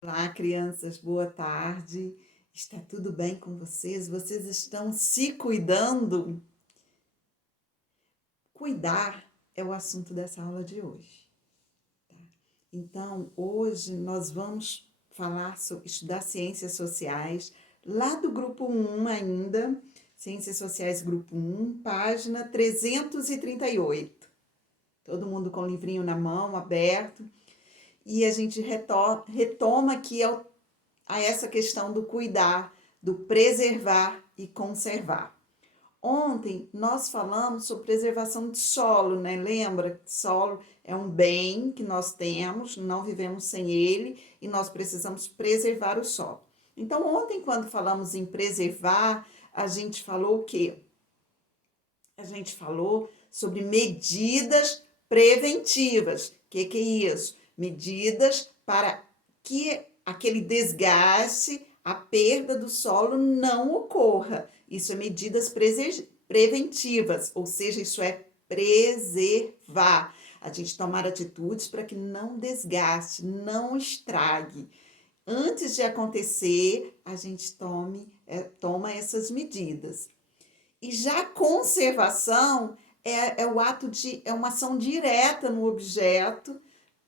Olá, crianças, boa tarde. Está tudo bem com vocês? Vocês estão se cuidando? Cuidar é o assunto dessa aula de hoje. Tá? Então, hoje nós vamos estudar ciências sociais, lá do grupo 1 ainda, Ciências Sociais, grupo 1, página 338. Todo mundo com o livrinho na mão, aberto. E a gente retoma aqui a essa questão do cuidar, do preservar e conservar. Ontem nós falamos sobre preservação de solo, né? Lembra? Solo é um bem que nós temos, não vivemos sem ele e nós precisamos preservar o solo. Então, ontem, quando falamos em preservar, a gente falou o quê? A gente falou sobre medidas preventivas. O que é isso? Medidas para que aquele desgaste, a perda do solo não ocorra. Isso é medidas preventivas, ou seja, isso é preservar. A gente tomar atitudes para que não desgaste, não estrague. Antes de acontecer, a gente toma essas medidas. E já a conservação é uma ação direta no objeto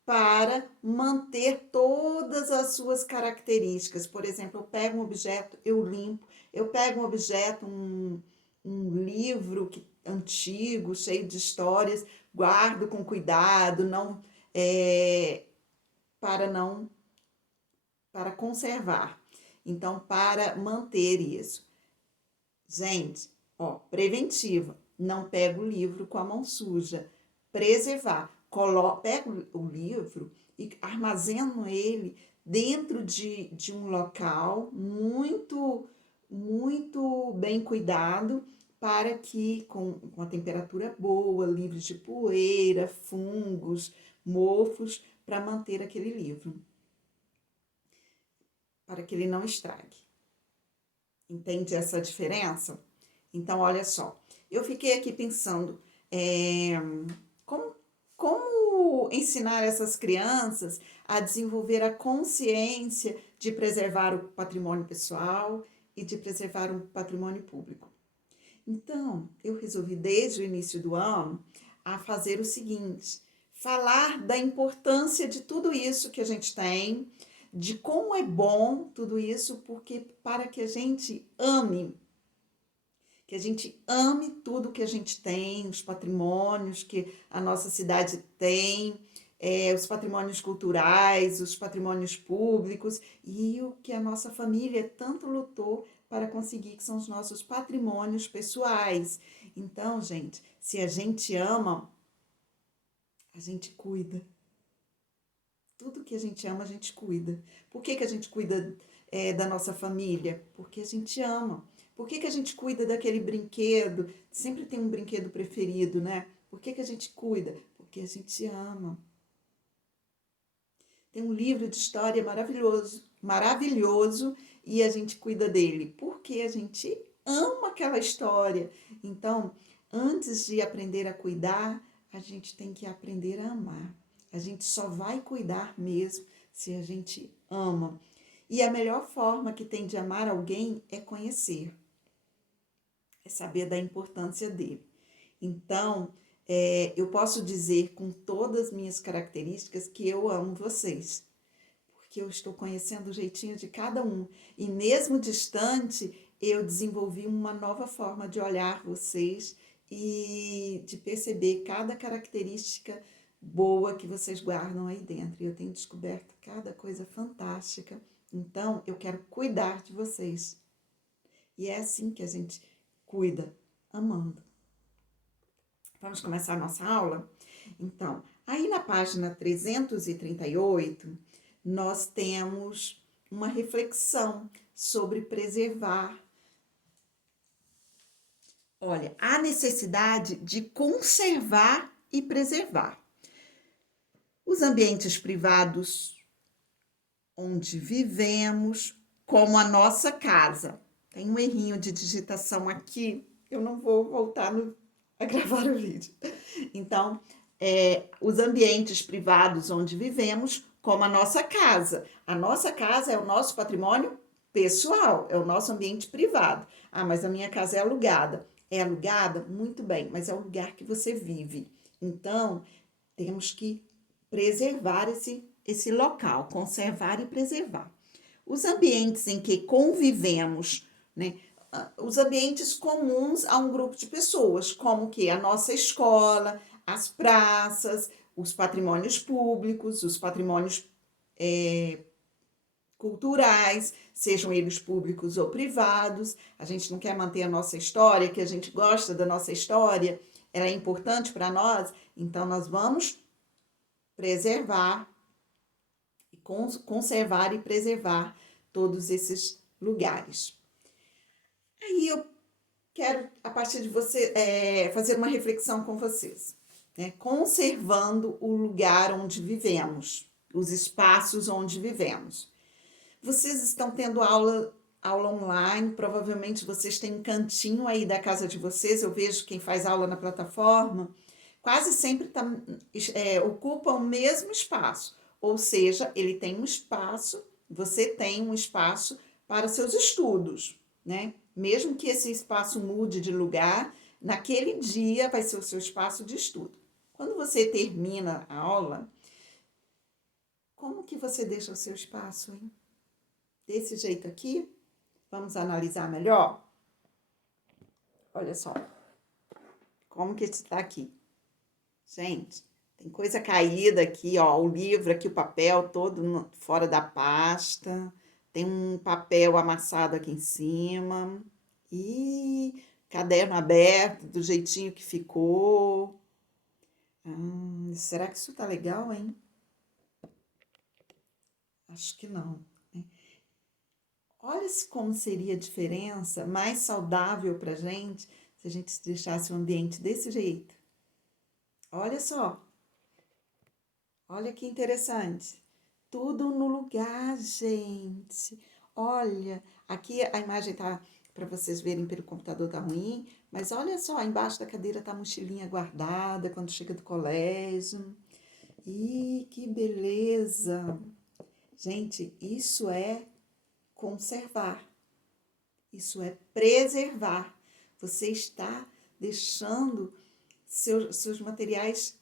para manter todas as suas características. Por exemplo, eu pego um objeto, eu limpo, eu pego um objeto, um livro antigo, cheio de histórias, guardo com cuidado, para conservar. Então, para manter isso. Gente, preventiva, não pega o livro com a mão suja. Preservar, pego o livro e armazeno ele dentro de um local muito bem cuidado, para que com a temperatura boa, livre de poeira, fungos, mofos, para manter aquele livro, para que ele não estrague. Entende essa diferença? Então, olha só, eu fiquei aqui pensando como ensinar essas crianças a desenvolver a consciência de preservar o patrimônio pessoal e de preservar o patrimônio público. Então, eu resolvi desde o início do ano a fazer o seguinte: falar da importância de tudo isso que a gente tem, de como é bom tudo isso, porque para que a gente ame tudo que a gente tem, os patrimônios que a nossa cidade tem, os patrimônios culturais, os patrimônios públicos e o que a nossa família tanto lutou para conseguir, que são os nossos patrimônios pessoais. Então, gente, se a gente ama, a gente cuida. Tudo que a gente ama, a gente cuida. Por que a gente cuida da nossa família? Porque a gente ama. Por que a gente cuida daquele brinquedo? Sempre tem um brinquedo preferido, né? Por que a gente cuida? Porque a gente ama. Tem um livro de história maravilhoso, e a gente cuida dele. Porque a gente ama aquela história. Então, antes de aprender a cuidar, a gente tem que aprender a amar. A gente só vai cuidar mesmo se a gente ama. E a melhor forma que tem de amar alguém é conhecer. É saber da importância dele. Então, eu posso dizer com todas as minhas características que eu amo vocês. Porque eu estou conhecendo o jeitinho de cada um. E mesmo distante, eu desenvolvi uma nova forma de olhar vocês e de perceber cada característica boa que vocês guardam aí dentro. E eu tenho descoberto cada coisa fantástica. Então, eu quero cuidar de vocês. E é assim que a gente cuida, amando. Vamos começar a nossa aula? Então, aí na página 338, nós temos uma reflexão sobre preservar. Olha, a necessidade de conservar e preservar. Os ambientes privados onde vivemos, como a nossa casa. Tem um errinho de digitação aqui, eu não vou voltar a gravar o vídeo. Então, os ambientes privados onde vivemos, como a nossa casa. A nossa casa é o nosso patrimônio pessoal, é o nosso ambiente privado. Ah, mas a minha casa é alugada. É alugada? Muito bem, mas é o lugar que você vive. Então, temos que preservar esse local, conservar e preservar. Os ambientes em que convivemos, né? Os ambientes comuns a um grupo de pessoas, como que a nossa escola, as praças, os patrimônios públicos, os patrimônios culturais, sejam eles públicos ou privados. A gente não quer manter a nossa história, que a gente gosta da nossa história, ela é importante para nós, então nós vamos preservar, conservar e preservar todos esses lugares. Aí eu quero, a partir de você, fazer uma reflexão com vocês, né? Conservando o lugar onde vivemos, os espaços onde vivemos. Vocês estão tendo aula online, provavelmente vocês têm um cantinho aí da casa de vocês, eu vejo quem faz aula na plataforma, quase sempre ocupa o mesmo espaço, ou seja, ele tem um espaço, você tem um espaço para seus estudos, né? Mesmo que esse espaço mude de lugar, naquele dia vai ser o seu espaço de estudo. Quando você termina a aula, como que você deixa o seu espaço, hein? Desse jeito aqui? Vamos analisar melhor? Olha só, como que está aqui. Gente, tem coisa caída aqui, ó, o livro aqui, o papel todo fora da pasta, tem um papel amassado aqui em cima, e caderno aberto, do jeitinho que ficou. Será que isso tá legal, hein? Acho que não. Olha como seria a diferença, mais saudável pra gente, se a gente deixasse o ambiente desse jeito. Olha só. Olha que interessante. Tudo no lugar, gente. Olha, aqui a imagem tá para vocês verem pelo computador tá ruim, mas olha só, embaixo da cadeira tá a mochilinha guardada quando chega do colégio. Ih, que beleza! Gente, isso é conservar. Isso é preservar. Você está deixando seus materiais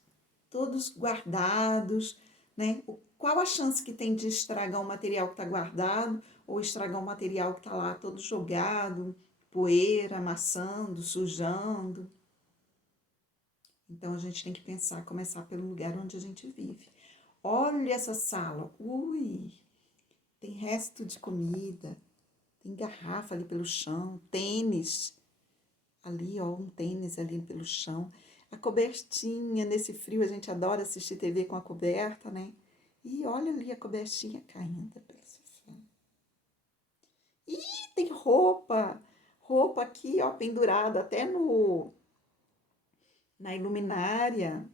todos guardados, né? Qual a chance que tem de estragar um material que está guardado ou estragar um material que está lá todo jogado, poeira, amassando, sujando? Então a gente tem que pensar, começar pelo lugar onde a gente vive. Olha essa sala, ui, tem resto de comida, tem garrafa ali pelo chão, tênis ali, ó, um tênis ali pelo chão. A cobertinha, nesse frio a gente adora assistir TV com a coberta, né? E olha ali a cobertinha caindo pelo sofá. E tem roupa aqui, ó, pendurada até na iluminária.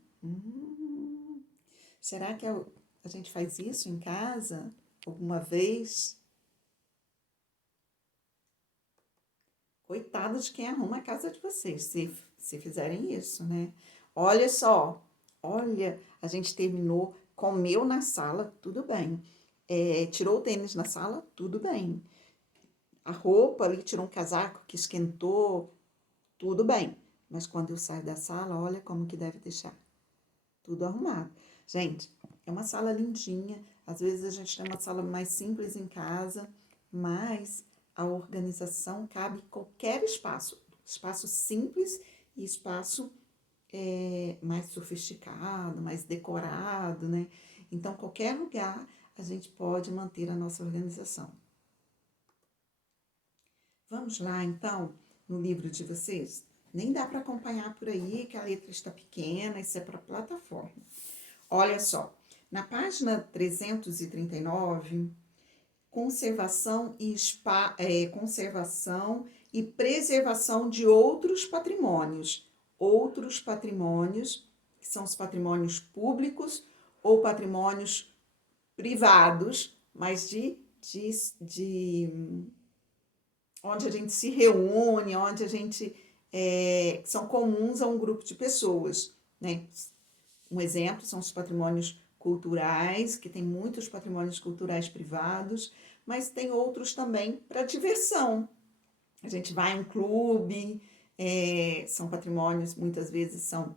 Será que a gente faz isso em casa alguma vez? Coitado de quem arruma a casa de vocês, se fizerem isso, né? Olha só, olha, a gente terminou, comeu na sala, tudo bem. Tirou o tênis na sala, tudo bem. A roupa ali, tirou um casaco que esquentou, tudo bem. Mas quando eu saio da sala, olha como que deve deixar. Tudo arrumado. Gente, é uma sala lindinha. Às vezes a gente tem uma sala mais simples em casa, mas a organização cabe em qualquer espaço. Espaço simples e espaço mais sofisticado, mais decorado, né? Então, qualquer lugar a gente pode manter a nossa organização. Vamos lá, então, no livro de vocês? Nem dá para acompanhar por aí, que a letra está pequena, isso é para plataforma. Olha só, na página 339, conservação e preservação de outros patrimônios. Outros patrimônios, que são os patrimônios públicos ou patrimônios privados, mas onde a gente se reúne, onde a gente são comuns a um grupo de pessoas, né? Um exemplo são os patrimônios culturais, que tem muitos patrimônios culturais privados, mas tem outros também para diversão. A gente vai a um clube, são patrimônios, muitas vezes são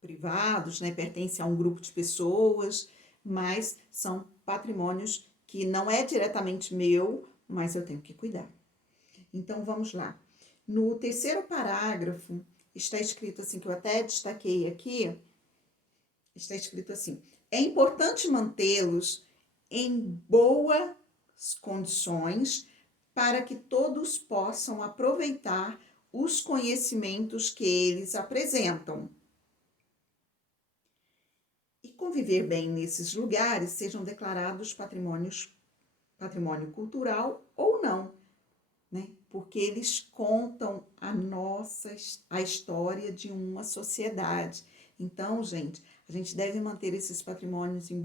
privados, né? Pertencem a um grupo de pessoas, mas são patrimônios que não é diretamente meu, mas eu tenho que cuidar. Então, vamos lá. No terceiro parágrafo, está escrito assim, que eu até destaquei aqui, está escrito assim: é importante mantê-los em boas condições para que todos possam aproveitar os conhecimentos que eles apresentam. E conviver bem nesses lugares sejam declarados patrimônio cultural ou não, né? Porque eles contam a história de uma sociedade. Então, gente, a gente deve manter esses patrimônios em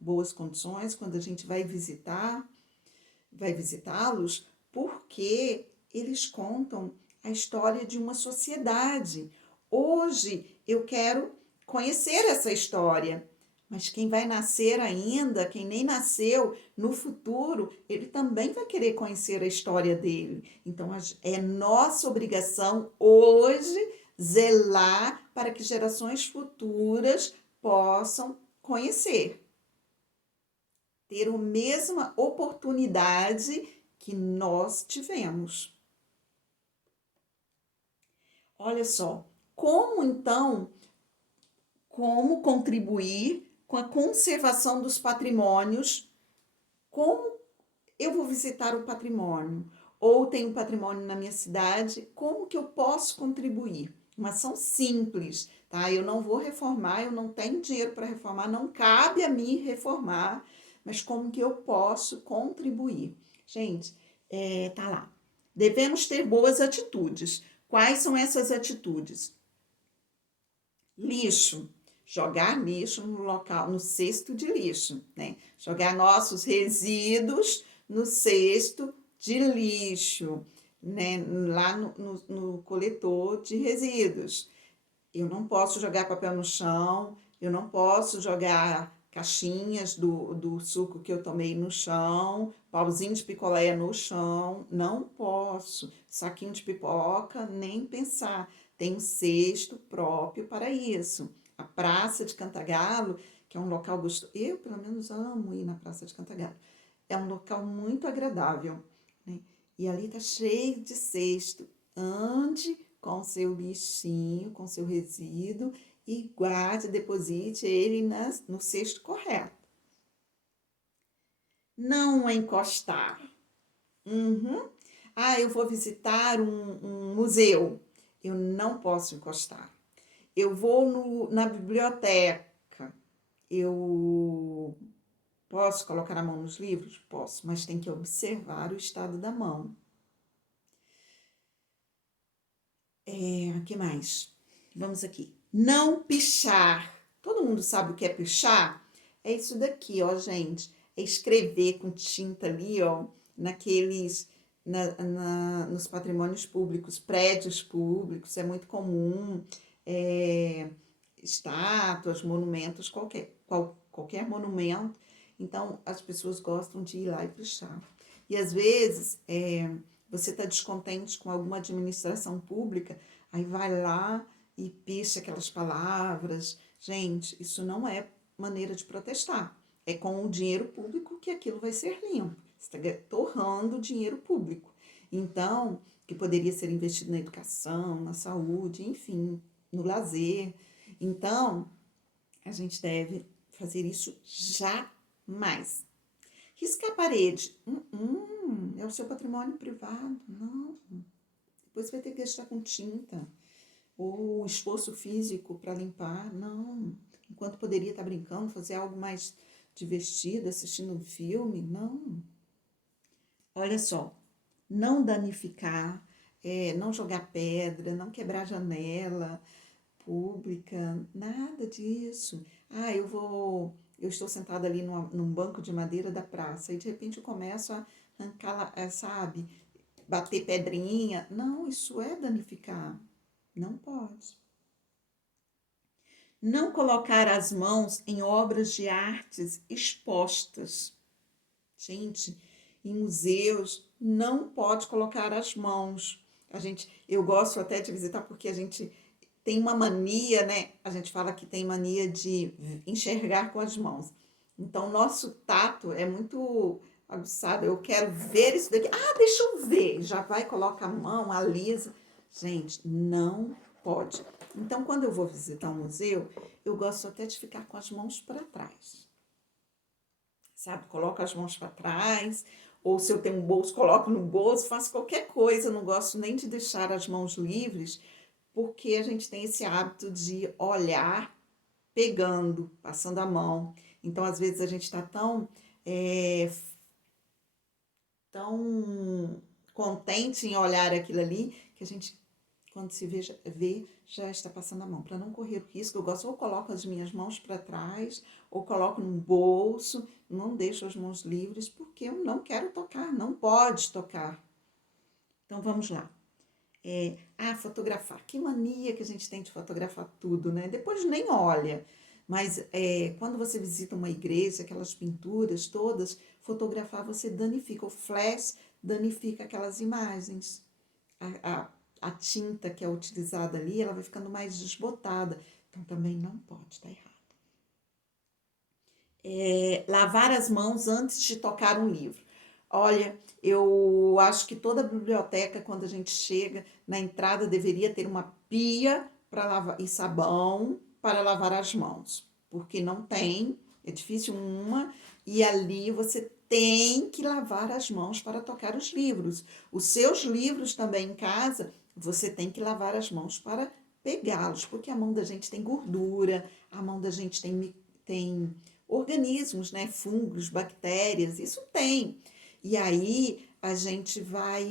boas condições quando a gente vai visitá-los, porque eles contam a história de uma sociedade. Hoje eu quero conhecer essa história, mas quem vai nascer ainda, quem nem nasceu, no futuro, ele também vai querer conhecer a história dele. Então, é nossa obrigação hoje zelar para que gerações futuras possam conhecer, ter a mesma oportunidade que nós tivemos. Olha só, como contribuir com a conservação dos patrimônios? Como eu vou visitar o patrimônio? Ou tenho patrimônio na minha cidade, como que eu posso contribuir? Uma ação simples, tá? Eu não vou reformar, eu não tenho dinheiro para reformar, não cabe a mim reformar, mas como que eu posso contribuir? Gente, tá lá. Devemos ter boas atitudes. Quais são essas atitudes? Lixo. Jogar lixo no local, no cesto de lixo, né? Jogar nossos resíduos no cesto de lixo, né? Lá no coletor de resíduos. Eu não posso jogar papel no chão, eu não posso jogar caixinhas do suco que eu tomei no chão, pauzinho de picolé no chão, não posso. Saquinho de pipoca, nem pensar. Tem um cesto próprio para isso. A Praça de Cantagalo, que é um local gostoso, eu pelo menos amo ir na Praça de Cantagalo. É um local muito agradável, né? E ali tá cheio de cesto. Ande com seu lixinho, com seu resíduo e guarde, deposite ele no cesto correto. Não encostar. Uhum. Eu vou visitar um museu. Eu não posso encostar. Eu vou na biblioteca. Eu posso colocar a mão nos livros? Posso, mas tem que observar o estado da mão. O que mais? Vamos aqui. Não pichar. Todo mundo sabe o que é pichar? É isso daqui, ó, gente. É escrever com tinta ali, ó, nos patrimônios públicos, prédios públicos, é muito comum. Estátuas, monumentos, qualquer monumento. Então, as pessoas gostam de ir lá e pichar. E às vezes, você está descontente com alguma administração pública, aí vai lá e picha aquelas palavras. Gente, isso não é maneira de protestar. É com o dinheiro público que aquilo vai ser limpo. Você está torrando dinheiro público. Então, que poderia ser investido na educação, na saúde, enfim, no lazer. Então, a gente deve fazer isso jamais. Riscar a parede. É o seu patrimônio privado. Não. Depois você vai ter que gastar com tinta. Ou esforço físico para limpar. Não. Enquanto poderia estar brincando, fazer algo mais divertido, assistindo um filme. Não. Olha só. Não danificar, não jogar pedra, não quebrar janela pública, nada disso. Eu estou sentada ali num banco de madeira da praça e de repente eu começo a arrancar, sabe, bater pedrinha. Não, isso é danificar. Não pode. Não colocar as mãos em obras de artes expostas. Gente, em museus não pode colocar as mãos. Eu gosto até de visitar porque a gente tem uma mania, né? A gente fala que tem mania de enxergar com as mãos. Então, nosso tato é muito aguçado. Eu quero ver isso daqui. Ah, deixa eu ver. Já vai, coloca a mão, alisa. Gente, não pode. Então, quando eu vou visitar um museu, eu gosto até de ficar com as mãos para trás. Sabe? Coloco as mãos para trás, ou se eu tenho um bolso, coloco no bolso, faço qualquer coisa. Não gosto nem de deixar as mãos livres, porque a gente tem esse hábito de olhar pegando, passando a mão. Então, às vezes, a gente está tão contente em olhar aquilo ali, que a gente, quando se vê, já está passando a mão. Para não correr o risco, eu gosto ou coloco as minhas mãos para trás, ou coloco no bolso, não deixo as mãos livres, porque eu não quero tocar, não pode tocar. Então, vamos lá. Fotografar. Que mania que a gente tem de fotografar tudo, né? Depois nem olha. Mas quando você visita uma igreja, aquelas pinturas todas, fotografar você danifica. O flash danifica aquelas imagens. A, a, a tinta que é utilizada ali, ela vai ficando mais desbotada. Então também não pode, tá errado. Lavar as mãos antes de tocar um livro. Olha, eu acho que toda biblioteca, quando a gente chega na entrada, deveria ter uma pia para lavar e sabão para lavar as mãos, porque não tem, é difícil uma, e ali você tem que lavar as mãos para tocar os livros. Os seus livros também em casa, você tem que lavar as mãos para pegá-los, porque a mão da gente tem gordura, a mão da gente tem organismos, né? Fungos, bactérias, isso tem. E aí a gente vai,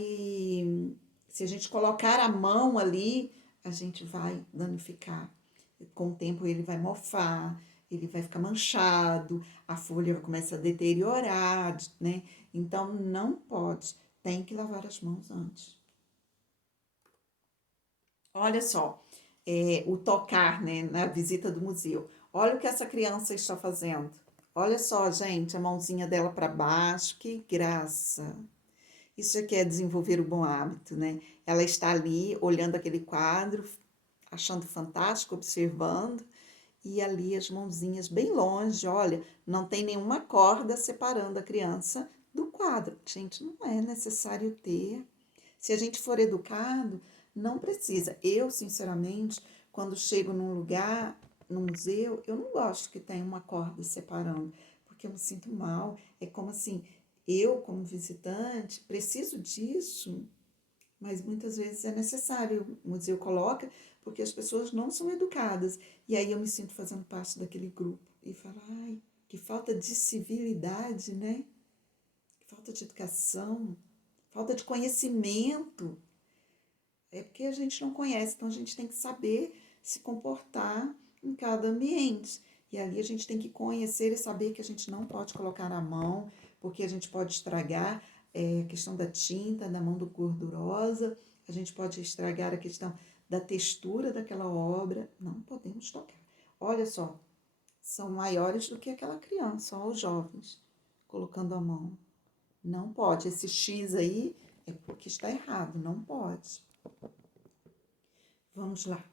se a gente colocar a mão ali, a gente vai danificar. Com o tempo ele vai mofar, ele vai ficar manchado, a folha começa a deteriorar, né? Então não pode, tem que lavar as mãos antes. Olha só, o tocar, né, na visita do museu. Olha o que essa criança está fazendo. Olha só, gente, a mãozinha dela para baixo, que graça. Isso aqui é desenvolver o bom hábito, né? Ela está ali olhando aquele quadro, achando fantástico, observando, e ali as mãozinhas bem longe, olha, não tem nenhuma corda separando a criança do quadro. Gente, não é necessário ter. Se a gente for educado, não precisa. Eu, sinceramente, quando chego num lugar, num museu, eu não gosto que tenha uma corda separando, porque eu me sinto mal. É como assim, eu, como visitante, preciso disso, mas muitas vezes é necessário. O museu coloca, porque as pessoas não são educadas. E aí eu me sinto fazendo parte daquele grupo e falo, ai, que falta de civilidade, né? Que falta de educação, falta de conhecimento. É porque a gente não conhece, então a gente tem que saber se comportar em cada ambiente. E ali a gente tem que conhecer e saber que a gente não pode colocar a mão, porque a gente pode estragar a questão da tinta, da mão do gordurosa, a gente pode estragar a questão da textura daquela obra. Não podemos tocar. Olha só, são maiores do que aquela criança, ó, os jovens, colocando a mão. Não pode. Esse X aí é porque está errado, não pode. Vamos lá.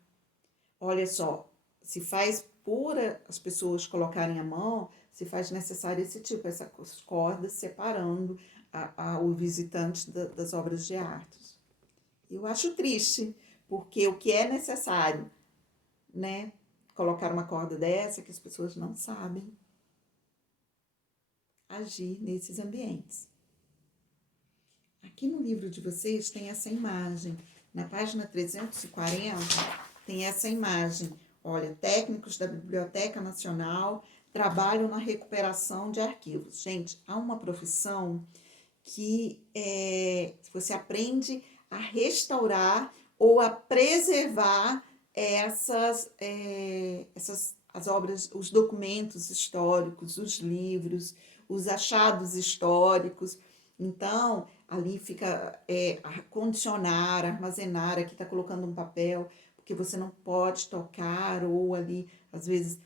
Olha só, se faz por as pessoas colocarem a mão, se faz necessário esse tipo, essas cordas separando o visitante das obras de arte. Eu acho triste, porque o que é necessário, né? Colocar uma corda dessa que as pessoas não sabem agir nesses ambientes. Aqui no livro de vocês tem essa imagem. Na página 340 tem essa imagem. Olha, técnicos da Biblioteca Nacional trabalham na recuperação de arquivos. Gente, há uma profissão que você aprende a restaurar ou a preservar as obras, os documentos históricos, os livros, os achados históricos. Então, ali fica condicionar, armazenar, aqui está colocando um papel, porque você não pode tocar, ou ali, às vezes,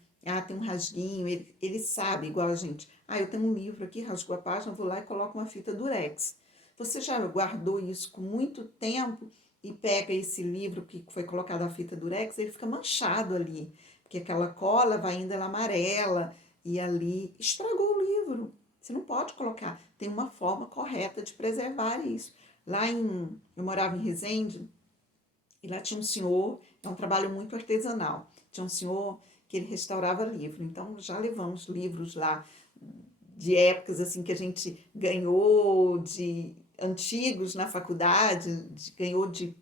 tem um rasguinho, ele sabe, igual a gente. Eu tenho um livro aqui, rasgou a página, vou lá e coloco uma fita durex. Você já guardou isso com muito tempo e pega esse livro que foi colocado a fita durex, ele fica manchado ali, porque aquela cola vai indo, ela amarela, e ali estragou o livro. Você não pode colocar. Tem uma forma correta de preservar isso. Eu morava em Resende, e lá tinha um senhor, é um trabalho muito artesanal. Tinha um senhor que ele restaurava livro. Então, já levamos livros lá de épocas assim que a gente ganhou, de antigos na faculdade, ganhou de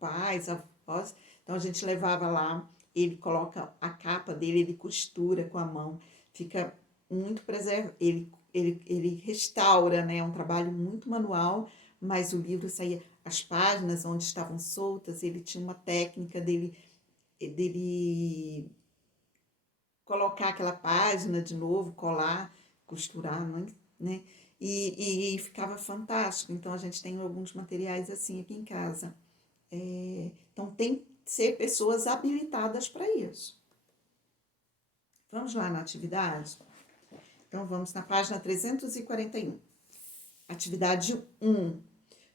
pais, avós. Então, a gente levava lá, ele coloca a capa dele, ele costura com a mão, fica muito preservado. Ele restaura, né? É um trabalho muito manual, mas o livro saía, as páginas onde estavam soltas, ele tinha uma técnica dele colocar aquela página de novo, colar, costurar, né? E ficava fantástico. Então, a gente tem alguns materiais assim aqui em casa. Então, tem que ser pessoas habilitadas para isso. Vamos lá na atividade? Então, vamos na página 341. Atividade 1.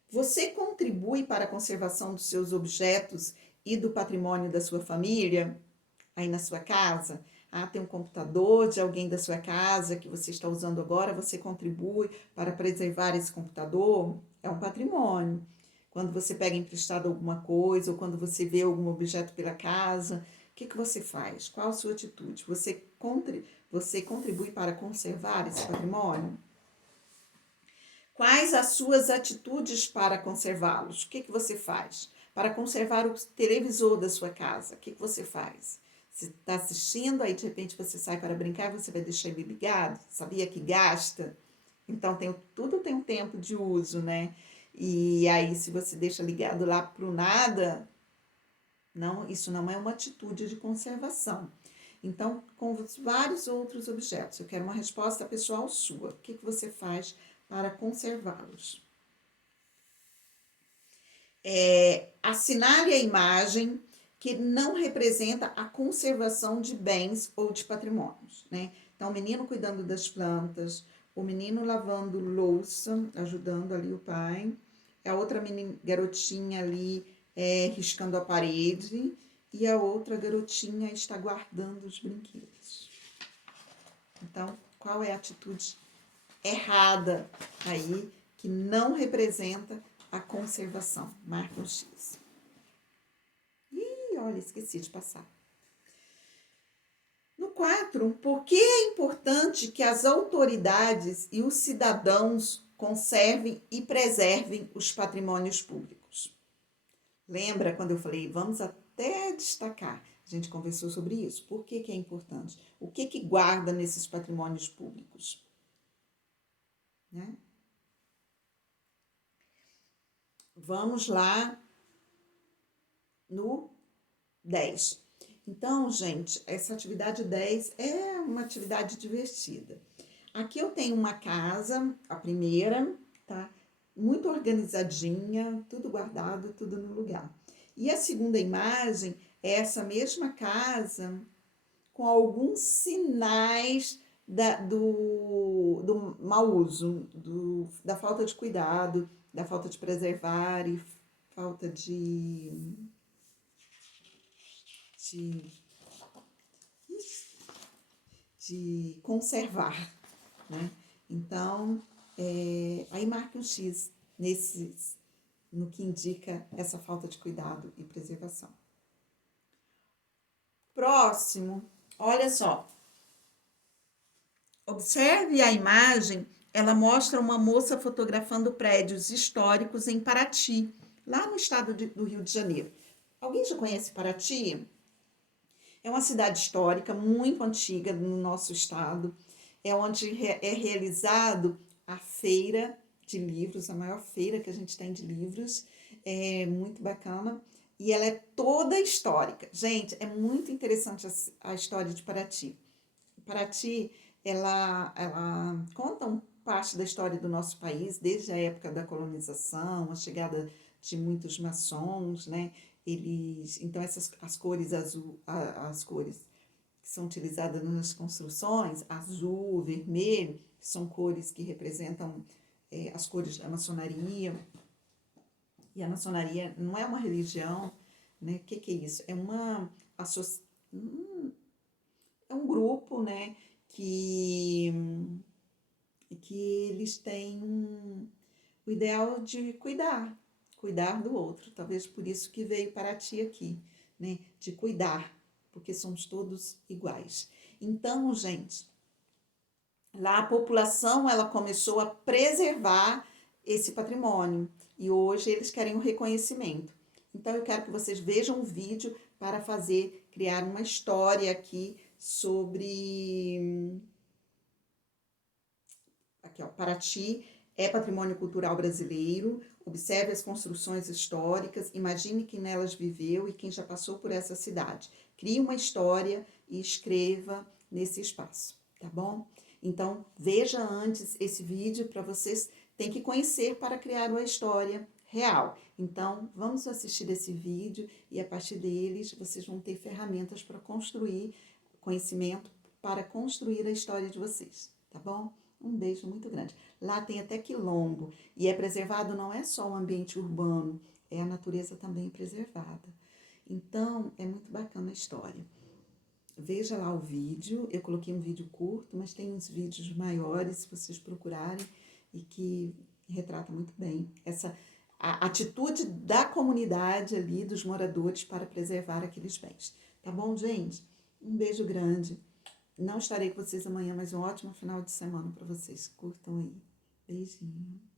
Você contribui para a conservação dos seus objetos e do patrimônio da sua família, aí na sua casa? Tem um computador de alguém da sua casa que você está usando agora, você contribui para preservar esse computador? É um patrimônio. Quando você pega emprestado alguma coisa, ou quando você vê algum objeto pela casa, o que você faz? Qual a sua atitude? Você contribui para conservar esse patrimônio? Quais as suas atitudes para conservá-los? O que você faz? Para conservar o televisor da sua casa, o que você faz? Você está assistindo, aí de repente você sai para brincar, você vai deixar ele ligado? Sabia que gasta? Então, tudo tem um tempo de uso, né? E aí, se você deixa ligado lá para o nada, não, isso não é uma atitude de conservação. Então, com vários outros objetos, eu quero uma resposta pessoal sua. O que você faz para conservá-los? Assinale a imagem que não representa a conservação de bens ou de patrimônios, né? Então, o menino cuidando das plantas, o menino lavando louça, ajudando ali o pai, a outra garotinha ali riscando a parede, e a outra garotinha está guardando os brinquedos. Então, qual é a atitude errada aí que não representa a conservação? Marque um X. Olha, esqueci de passar. No 4, por que é importante que as autoridades e os cidadãos conservem e preservem os patrimônios públicos? Lembra quando eu falei, vamos até destacar, a gente conversou sobre isso. Por que é importante? O que guarda nesses patrimônios públicos? Né? Vamos lá no 10. Então, gente, essa atividade 10 é uma atividade divertida. Aqui eu tenho uma casa, a primeira, tá? Muito organizadinha, tudo guardado, tudo no lugar. E a segunda imagem é essa mesma casa com alguns sinais do mau uso, da falta de cuidado, da falta de preservar e falta de conservar, né? Então, aí marque um X no que indica essa falta de cuidado e preservação. Próximo, olha só. Observe a imagem, ela mostra uma moça fotografando prédios históricos em Paraty, lá no estado do Rio de Janeiro. Alguém já conhece Paraty? É uma cidade histórica muito antiga no nosso estado. É onde é realizado a feira de livros, a maior feira que a gente tem de livros. É muito bacana. E ela é toda histórica. Gente, é muito interessante a história de Paraty. Paraty, ela conta parte da história do nosso país, desde a época da colonização, a chegada de muitos maçons, né? Então as cores azul, as cores que são utilizadas nas construções, azul, vermelho, são cores que representam as cores da maçonaria. E a maçonaria não é uma religião, né? O que é isso? É é um grupo, né? Que eles têm o ideal de cuidar do outro. Talvez por isso que veio Paraty aqui, né? De cuidar, porque somos todos iguais. Então, gente, lá a população ela começou a preservar esse patrimônio e hoje eles querem um reconhecimento. Então eu quero que vocês vejam o vídeo para criar uma história aqui sobre aqui, ó, Paraty é patrimônio cultural brasileiro. Observe as construções históricas, imagine quem nelas viveu e quem já passou por essa cidade. Crie uma história e escreva nesse espaço, tá bom? Então, veja antes esse vídeo para vocês têm que conhecer para criar uma história real. Então, vamos assistir esse vídeo e a partir deles vocês vão ter ferramentas para construir conhecimento para construir a história de vocês, tá bom? Um beijo muito grande. Lá tem até quilombo e é preservado não é só o ambiente urbano, é a natureza também preservada. Então, é muito bacana a história. Veja lá o vídeo, eu coloquei um vídeo curto, mas tem uns vídeos maiores, se vocês procurarem, e que retrata muito bem a atitude da comunidade ali, dos moradores, para preservar aqueles bens. Tá bom, gente? Um beijo grande. Não estarei com vocês amanhã, mas um ótimo final de semana para vocês. Curtam aí. Beijinho.